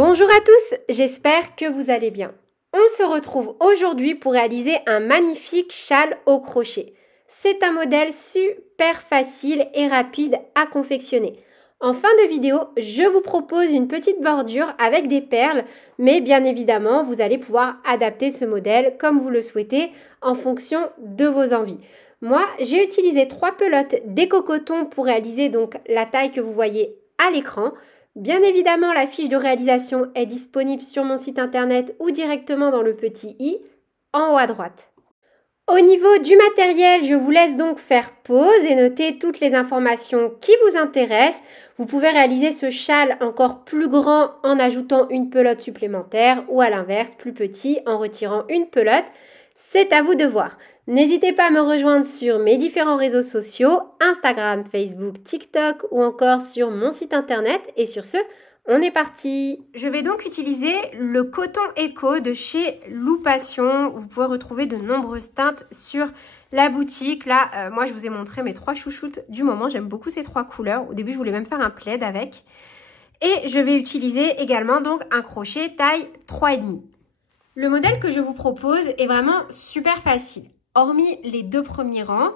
Bonjour à tous, j'espère que vous allez bien. On se retrouve aujourd'hui pour réaliser un magnifique châle au crochet. C'est un modèle super facile et rapide à confectionner. En fin de vidéo, je vous propose une petite bordure avec des perles, mais bien évidemment, vous allez pouvoir adapter ce modèle comme vous le souhaitez en fonction de vos envies. Moi, j'ai utilisé 3 pelotes d'éco-coton pour réaliser donc la taille que vous voyez à l'écran. Bien évidemment, la fiche de réalisation est disponible sur mon site internet ou directement dans le petit i en haut à droite. Au niveau du matériel, je vous laisse donc faire pause et noter toutes les informations qui vous intéressent. Vous pouvez réaliser ce châle encore plus grand en ajoutant une pelote supplémentaire ou à l'inverse, plus petit en retirant une pelote. C'est à vous de voir. N'hésitez pas à me rejoindre sur mes différents réseaux sociaux, Instagram, Facebook, TikTok ou encore sur mon site internet. Et sur ce, on est parti. Je vais donc utiliser le coton éco de chez Loupation. Vous pouvez retrouver de nombreuses teintes sur la boutique. Là, moi, je vous ai montré mes 3 chouchoutes du moment. J'aime beaucoup ces 3 couleurs. Au début, je voulais même faire un plaid avec. Et je vais utiliser également donc un crochet taille 3,5. Le modèle que je vous propose est vraiment super facile. Hormis les 2 premiers rangs,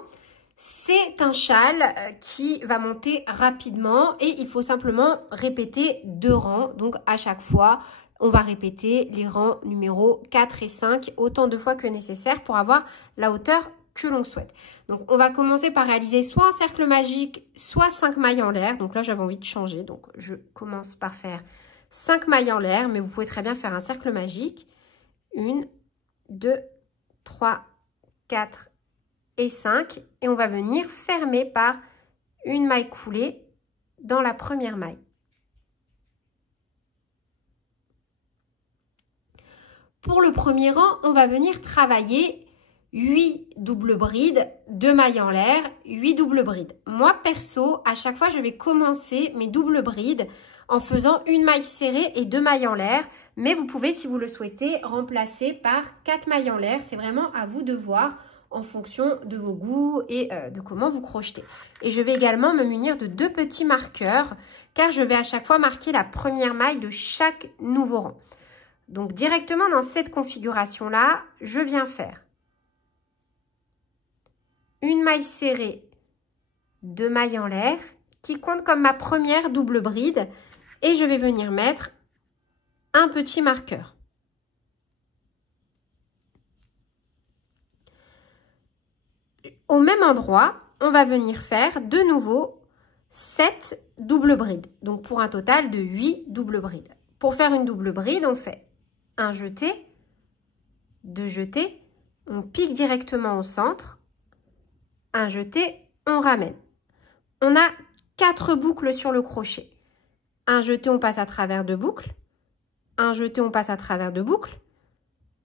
c'est un châle qui va monter rapidement et il faut simplement répéter 2 rangs. Donc à chaque fois, on va répéter les rangs numéros 4 et 5 autant de fois que nécessaire pour avoir la hauteur que l'on souhaite. Donc on va commencer par réaliser soit un cercle magique, soit 5 mailles en l'air. Donc là, j'avais envie de changer. Donc je commence par faire 5 mailles en l'air, mais vous pouvez très bien faire un cercle magique. 1, 2, 3, 4 et 5. Et on va venir fermer par une maille coulée dans la première maille. Pour le premier rang, on va venir travailler 8 doubles brides, 2 mailles en l'air, 8 doubles brides. Moi, perso, à chaque fois, je vais commencer mes doubles brides en faisant une maille serrée et 2 mailles en l'air. Mais vous pouvez, si vous le souhaitez, remplacer par 4 mailles en l'air. C'est vraiment à vous de voir en fonction de vos goûts et de comment vous crochetez. Et je vais également me munir de 2 petits marqueurs car je vais à chaque fois marquer la première maille de chaque nouveau rang. Donc directement dans cette configuration-là, je viens faire une maille serrée, 2 mailles en l'air qui compte comme ma première double bride et je vais venir mettre un petit marqueur. Au même endroit, on va venir faire de nouveau 7 doubles brides. Donc pour un total de 8 doubles brides. Pour faire une double bride, on fait un jeté, 2 jetés, on pique directement au centre, un jeté, on ramène. On a 4 boucles sur le crochet. Un jeté, on passe à travers 2 boucles. Un jeté, on passe à travers 2 boucles.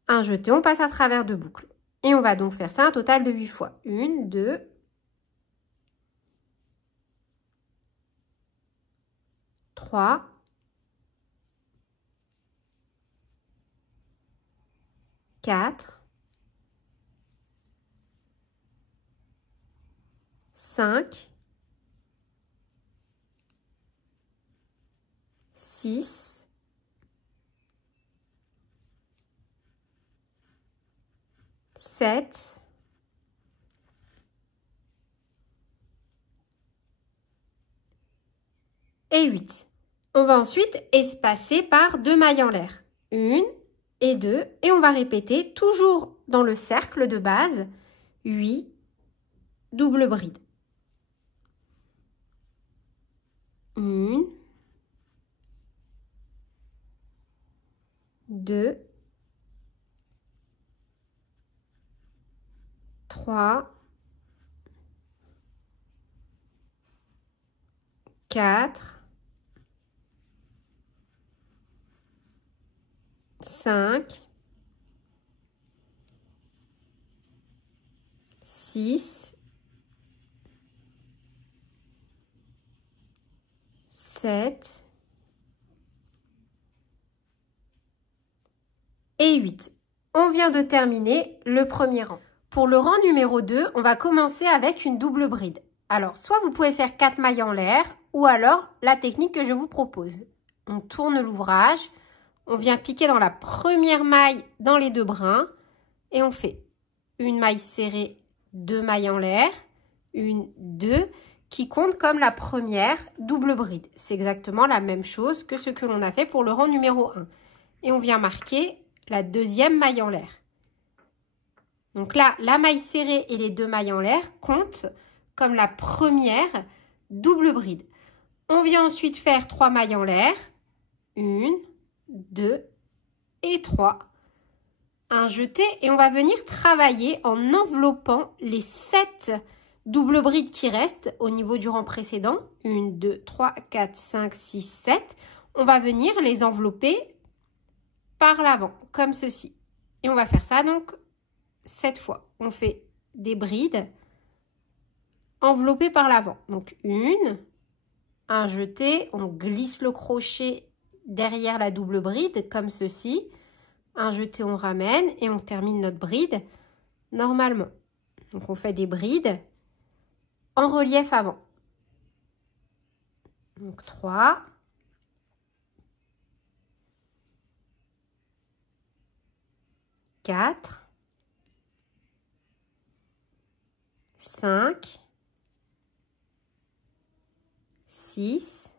Un jeté, on passe à travers 2 boucles. Et on va donc faire ça un total de 8 fois. 1, 2, 3, 4, 5, 6, 7, et 8. On va ensuite espacer par 2 mailles en l'air. 1 et 2. Et on va répéter toujours dans le cercle de base 8 doubles brides. 1, 2, 3, 4, 5, 6, 7 et 8. On vient de terminer le premier rang. Pour le rang numéro 2, on va commencer avec une double bride. Alors, soit vous pouvez faire 4 mailles en l'air, ou alors la technique que je vous propose. On tourne l'ouvrage, On vient piquer dans la première maille dans les 2 brins et on fait une maille serrée, 2 mailles en l'air, 1, 2, qui compte comme la première double bride. C'est exactement la même chose que ce que l'on a fait pour le rang numéro 1. Et on vient marquer la 2e maille en l'air. Donc là, la maille serrée et les 2 mailles en l'air comptent comme la première double bride. On vient ensuite faire 3 mailles en l'air. 1, 2 et 3. Un jeté et on va venir travailler en enveloppant les 7 doubles brides qui restent au niveau du rang précédent. 1, 2, 3, 4, 5, 6, 7. On va venir les envelopper par l'avant, comme ceci. Et on va faire ça donc 7 fois. On fait des brides enveloppées par l'avant. Donc un jeté, on glisse le crochet derrière la double bride, comme ceci. Un jeté, on ramène et on termine notre bride normalement. Donc on fait des brides en relief avant. Donc 3. 4. 5, 6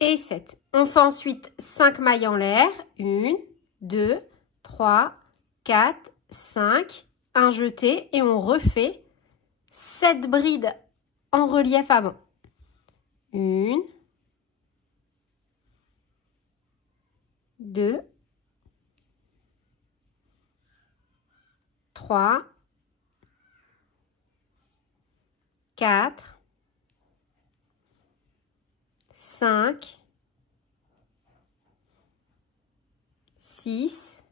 et 7. On fait ensuite 5 mailles en l'air. 1, 2, 3, 4, 5. Un jeté et on refait 7 brides en relief avant. 1, 2, 3, 4, 5, 6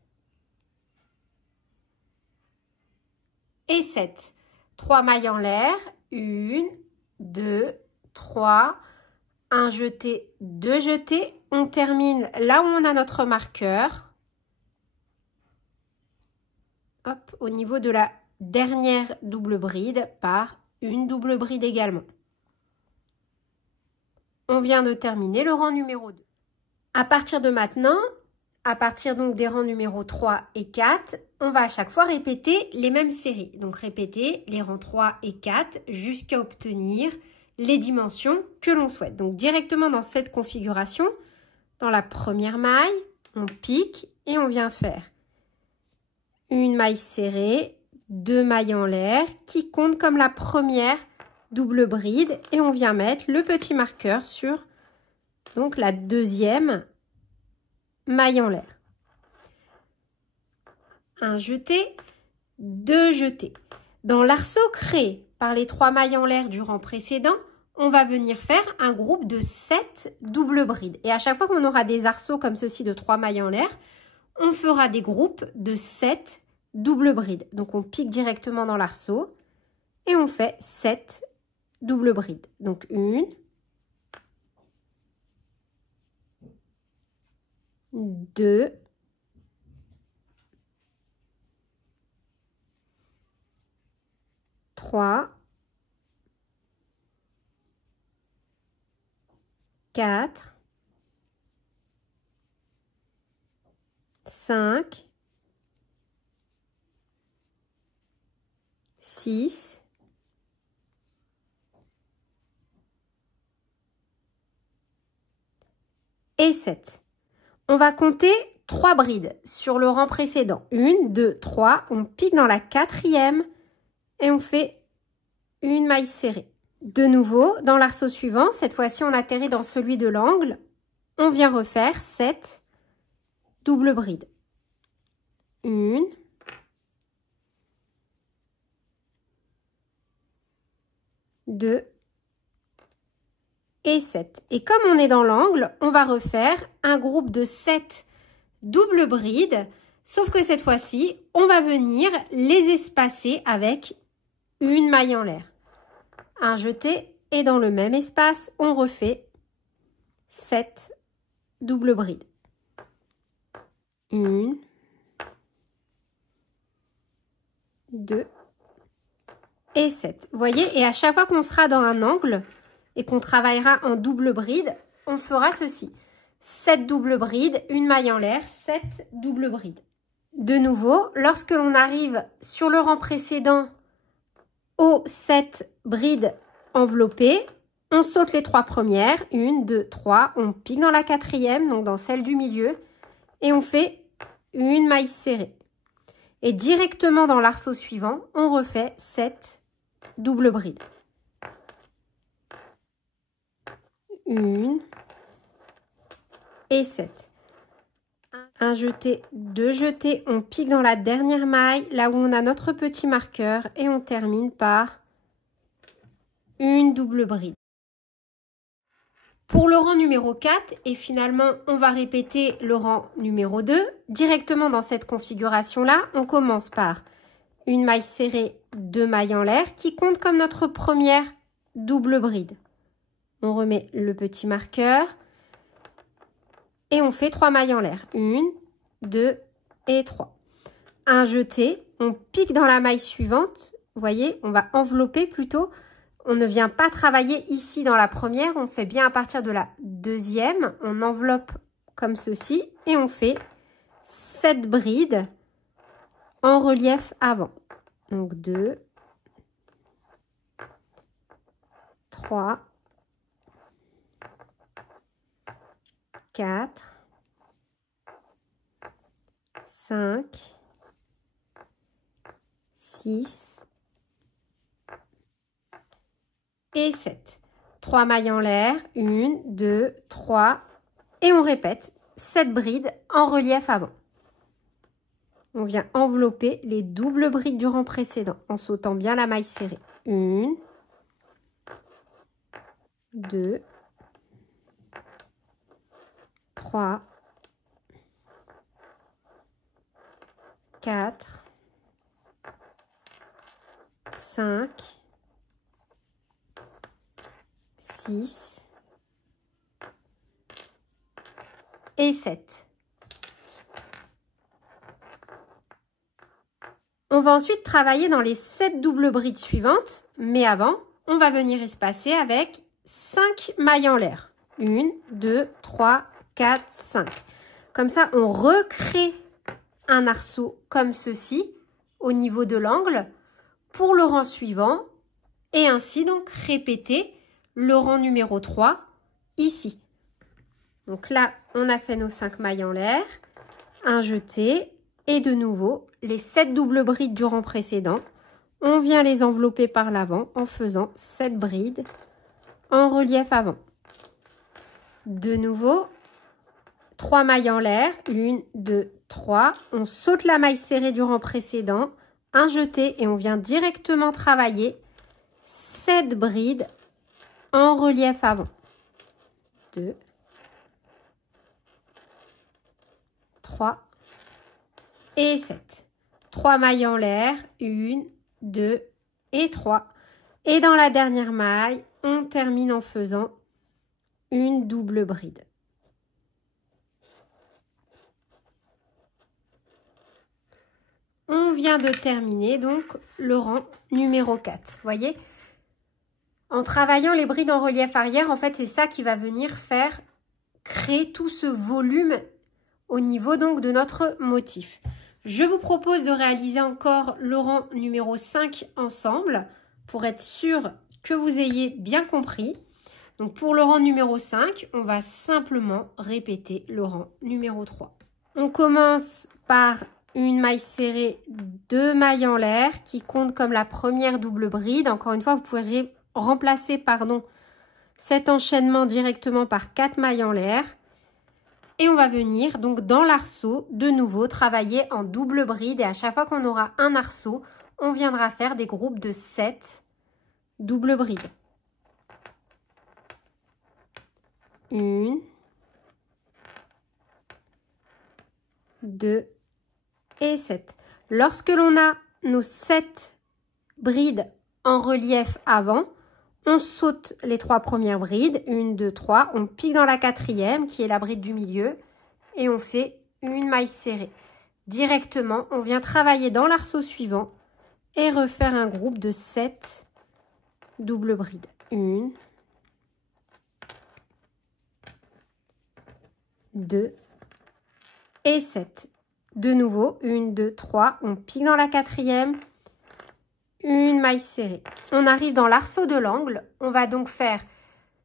et 7. 3 mailles en l'air. 1, 2, 3, un jeté, 2 jetés. On termine là où on a notre marqueur. Hop, au niveau de la dernière double bride par une double bride également. On vient de terminer le rang numéro 2. À partir de maintenant, à partir donc des rangs numéro 3 et 4, on va à chaque fois répéter les mêmes séries. Donc répéter les rangs 3 et 4 jusqu'à obtenir les dimensions que l'on souhaite. Donc directement dans cette configuration, dans la première maille, on pique et on vient faire une maille serrée, 2 mailles en l'air qui comptent comme la première double bride et on vient mettre le petit marqueur sur donc la 2e maille en l'air. Un jeté, 2 jetés. Dans l'arceau créé par les 3 mailles en l'air du rang précédent, on va venir faire un groupe de 7 doubles brides. Et à chaque fois qu'on aura des arceaux comme ceci de 3 mailles en l'air, on fera des groupes de 7 doubles brides. Donc on pique directement dans l'arceau et on fait 7 doubles brides. Donc 1, 2, 3, 4, 5, 6, et 7. On va compter 3 brides sur le rang précédent. 1, 2, 3. On pique dans la 4e et on fait une maille serrée. De nouveau, dans l'arceau suivant, cette fois-ci on atterrit dans celui de l'angle. On vient refaire 7 doubles brides. 1, 2 et 7. Et comme on est dans l'angle, on va refaire un groupe de 7 doubles brides, sauf que cette fois-ci, on va venir les espacer avec une maille en l'air. Un jeté et dans le même espace, on refait 7 doubles brides. 1, 2 et 7. Vous voyez, et à chaque fois qu'on sera dans un angle, et qu'on travaillera en double bride, on fera ceci. 7 doubles brides, une maille en l'air, 7 doubles brides. De nouveau, lorsque l'on arrive sur le rang précédent aux 7 brides enveloppées, on saute les 3 premières, 1, 2, 3, on pique dans la 4e, donc dans celle du milieu, et on fait une maille serrée. Et directement dans l'arceau suivant, on refait 7 doubles brides. 1 et 7. Un jeté, 2 jetés, on pique dans la dernière maille, là où on a notre petit marqueur, et on termine par une double bride. Pour le rang numéro 4, et finalement on va répéter le rang numéro 2, directement dans cette configuration-là, on commence par une maille serrée, 2 mailles en l'air, qui compte comme notre première double bride. On remet le petit marqueur et on fait 3 mailles en l'air. 1, 2 et 3. Un jeté, on pique dans la maille suivante. Vous voyez, on va envelopper plutôt. On ne vient pas travailler ici dans la première, on fait bien à partir de la deuxième. On enveloppe comme ceci et on fait 7 brides en relief avant. Donc 2, 3, 4, 5, 6 et 7. 3 mailles en l'air, 1, 2, 3 et on répète 7 brides en relief avant. On vient envelopper les doubles brides du rang précédent en sautant bien la maille serrée. 1, 2, 3, 4, 5, 6 et 7. On va ensuite travailler dans les 7 doubles brides suivantes, mais avant, on va venir espacer avec 5 mailles en l'air. 1, 2, 3, 4, 5. Comme ça, on recrée un arceau comme ceci au niveau de l'angle pour le rang suivant et ainsi donc répéter le rang numéro 3 ici. Donc là, on a fait nos 5 mailles en l'air, un jeté et de nouveau les 7 doubles brides du rang précédent. On vient les envelopper par l'avant en faisant 7 brides en relief avant. De nouveau, 3 mailles en l'air, 1, 2, 3. On saute la maille serrée du rang précédent, un jeté et on vient directement travailler 7 brides en relief avant. 2, 3 et 7. 3 mailles en l'air, 1, 2 et 3. Et dans la dernière maille, on termine en faisant une double bride. On vient de terminer donc le rang numéro 4. Vous voyez, en travaillant les brides en relief arrière, en fait, c'est ça qui va venir faire créer tout ce volume au niveau donc de notre motif. Je vous propose de réaliser encore le rang numéro 5 ensemble pour être sûr que vous ayez bien compris. Donc pour le rang numéro 5, on va simplement répéter le rang numéro 3. On commence par une maille serrée, 2 mailles en l'air qui comptent comme la première double bride. Encore une fois, vous pouvez remplacer cet enchaînement directement par 4 mailles en l'air. Et on va venir donc dans l'arceau de nouveau travailler en double bride et à chaque fois qu'on aura un arceau, on viendra faire des groupes de 7 doubles brides. 1, 2 et 7. Lorsque l'on a nos 7 brides en relief avant, on saute les 3 premières brides, 1, 2, 3, on pique dans la 4e qui est la bride du milieu et on fait une maille serrée. Directement, on vient travailler dans l'arceau suivant et refaire un groupe de 7 doubles brides. 1, 2 et 7. De nouveau, 1, 2, 3, on pique dans la quatrième, une maille serrée. On arrive dans l'arceau de l'angle, on va donc faire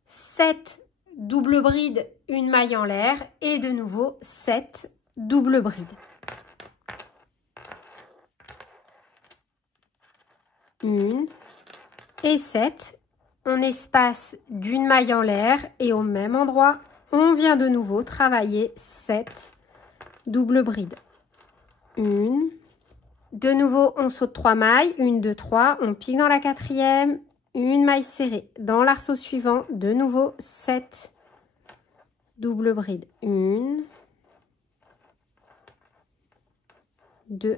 7 double bride, une maille en l'air et de nouveau 7 double bride. 1 et 7, on espace d'une maille en l'air et au même endroit, on vient de nouveau travailler 7 double bride. 1, de nouveau on saute 3 mailles, 1, 2, 3, on pique dans la quatrième, une maille serrée. Dans l'arceau suivant, de nouveau 7 double bride. 1, 2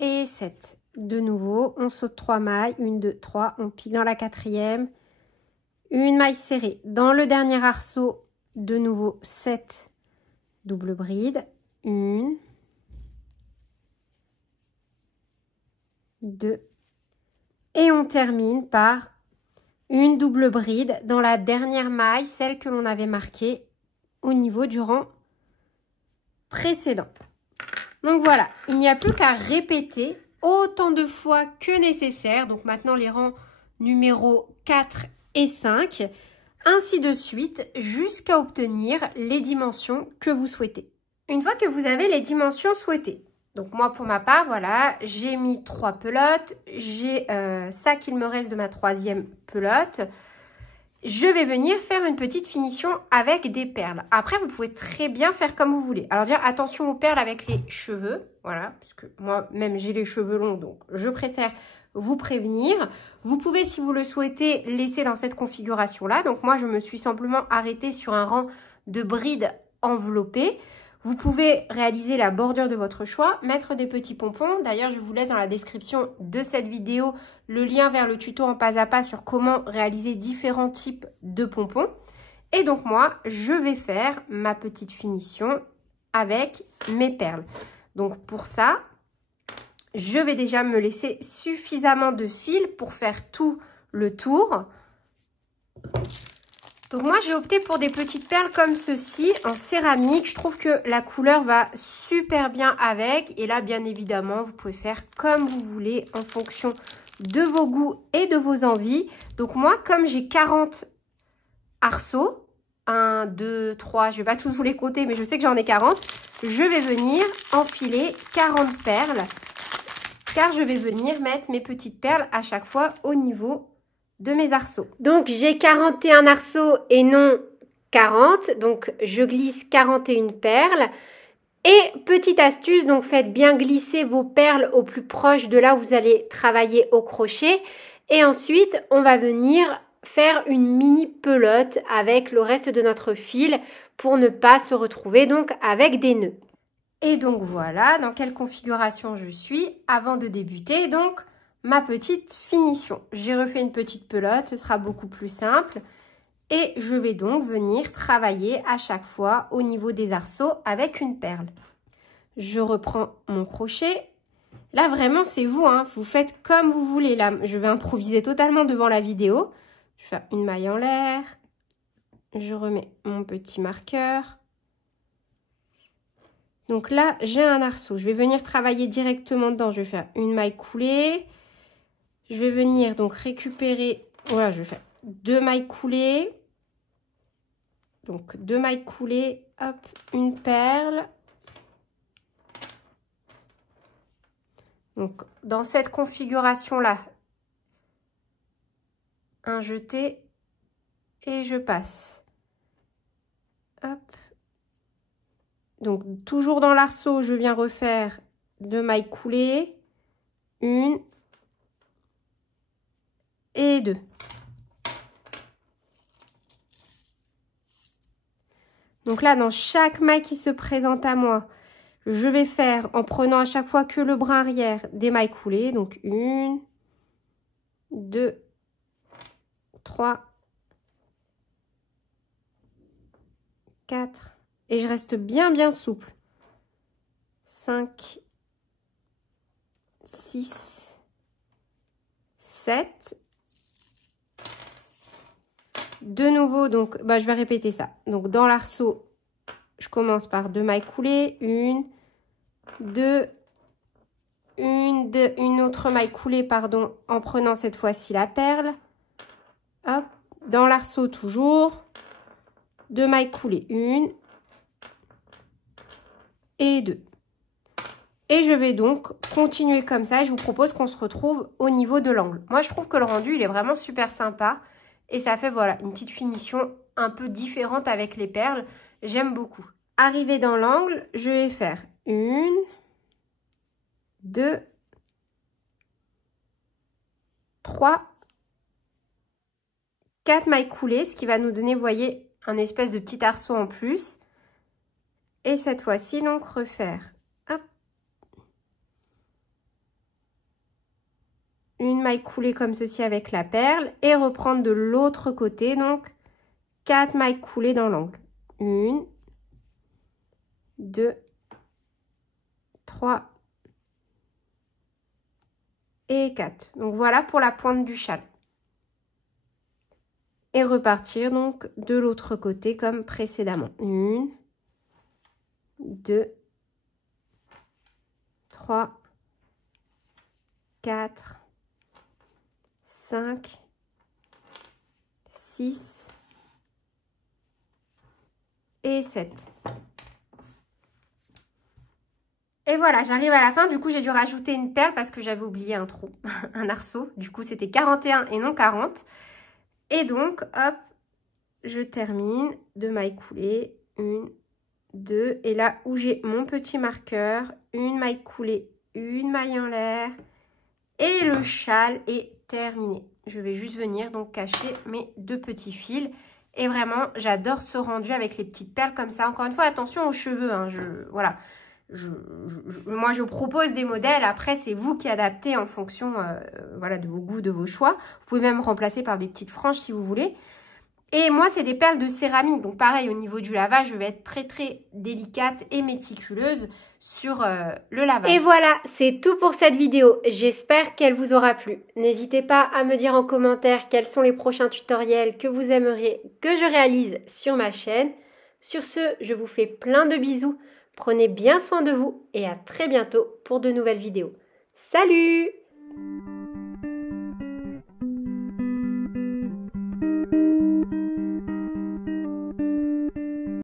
et 7. De nouveau, on saute 3 mailles, 1, 2, 3, on pique dans la quatrième, une maille serrée. Dans le dernier arceau, de nouveau 7 double bride. 1, 2 et on termine par une double bride dans la dernière maille, celle que l'on avait marquée au niveau du rang précédent. Donc voilà, il n'y a plus qu'à répéter autant de fois que nécessaire. Donc maintenant les rangs numéro 4 et 5, ainsi de suite jusqu'à obtenir les dimensions que vous souhaitez. Une fois que vous avez les dimensions souhaitées, donc moi pour ma part, voilà, j'ai mis 3 pelotes, j'ai ça qu'il me reste de ma 3e pelote. Je vais venir faire une petite finition avec des perles. Après, vous pouvez très bien faire comme vous voulez. Alors déjà, attention aux perles avec les cheveux, voilà, parce que moi-même j'ai les cheveux longs, donc je préfère vous prévenir. Vous pouvez, si vous le souhaitez, laisser dans cette configuration-là. Donc moi, je me suis simplement arrêtée sur un rang de brides enveloppées. Vous pouvez réaliser la bordure de votre choix, mettre des petits pompons. D'ailleurs, je vous laisse dans la description de cette vidéo le lien vers le tuto en pas à pas sur comment réaliser différents types de pompons. Et donc moi, je vais faire ma petite finition avec mes perles. Donc pour ça, je vais déjà me laisser suffisamment de fil pour faire tout le tour. Donc moi, j'ai opté pour des petites perles comme ceci, en céramique. Je trouve que la couleur va super bien avec. Et là, bien évidemment, vous pouvez faire comme vous voulez en fonction de vos goûts et de vos envies. Donc moi, comme j'ai 40 arceaux, 1, 2, 3, je ne vais pas tous vous les compter, mais je sais que j'en ai 40. Je vais venir enfiler 40 perles, car je vais venir mettre mes petites perles à chaque fois au niveau de mes arceaux. Donc j'ai 41 arceaux et non 40, donc je glisse 41 perles. Et petite astuce, donc faites bien glisser vos perles au plus proche de là où vous allez travailler au crochet. Et ensuite, on va venir faire une mini pelote avec le reste de notre fil pour ne pas se retrouver donc avec des nœuds. Et donc voilà dans quelle configuration je suis avant de débuter donc ma petite finition. J'ai refait une petite pelote, ce sera beaucoup plus simple. Et je vais donc venir travailler à chaque fois au niveau des arceaux avec une perle. Je reprends mon crochet. Là, vraiment, c'est vous, hein. Vous faites comme vous voulez. Là, je vais improviser totalement devant la vidéo. Je fais une maille en l'air. Je remets mon petit marqueur. Donc là, j'ai un arceau. Je vais venir travailler directement dedans. Je vais faire une maille coulée. Je vais venir donc récupérer. Voilà, je vais faire 2 mailles coulées. Donc 2 mailles coulées, hop, une perle. Donc dans cette configuration-là, un jeté et je passe. Hop. Donc toujours dans l'arceau, je viens refaire 2 mailles coulées, 1 et 2. Donc là, dans chaque maille qui se présente à moi, je vais faire, en prenant à chaque fois que le brin arrière, des mailles coulées. Donc 1, 2, 3, 4. Et je reste bien souple. 5, 6, 7. De nouveau, donc, je vais répéter ça. Donc, dans l'arceau, je commence par 2 mailles coulées, 1, 2, une autre maille coulée, pardon, en prenant cette fois-ci la perle. Hop, dans l'arceau toujours, 2 mailles coulées, 1 et 2. Et je vais donc continuer comme ça. Je vous propose qu'on se retrouve au niveau de l'angle. Moi, je trouve que le rendu, il est vraiment super sympa. Et ça fait, voilà, une petite finition un peu différente avec les perles. J'aime beaucoup. Arrivé dans l'angle, je vais faire 1, 2, 3, 4 mailles coulées, ce qui va nous donner, vous voyez, un espèce de petit arceau en plus. Et cette fois-ci, donc, refaire, hop, une maille coulée comme ceci avec la perle et reprendre de l'autre côté, donc, 4 mailles coulées dans l'angle. 1, 2, 3 et 4. Donc, voilà pour la pointe du châle. Et repartir donc de l'autre côté comme précédemment. 1, 2, 3, 4, 5, 6 et 7. Et voilà, j'arrive à la fin. Du coup, j'ai dû rajouter une perle parce que j'avais oublié un trou, un arceau. Du coup, c'était 41 et non 40. Et donc, hop, je termine. 2 mailles coulées. 1, 2. Et là où j'ai mon petit marqueur, une maille coulée, une maille en l'air. Et le châle est terminé. Je vais juste venir donc cacher mes 2 petits fils. Et vraiment, j'adore ce rendu avec les petites perles comme ça. Encore une fois, attention aux cheveux. Hein, voilà. Moi, je propose des modèles. Après, c'est vous qui adaptez en fonction voilà, de vos goûts, de vos choix. Vous pouvez même remplacer par des petites franges si vous voulez. Et moi, c'est des perles de céramique. Donc, pareil, au niveau du lavage, je vais être très, très délicate et méticuleuse sur le lavage. Et voilà, c'est tout pour cette vidéo. J'espère qu'elle vous aura plu. N'hésitez pas à me dire en commentaire quels sont les prochains tutoriels que vous aimeriez que je réalise sur ma chaîne. Sur ce, je vous fais plein de bisous. Prenez bien soin de vous et à très bientôt pour de nouvelles vidéos. Salut!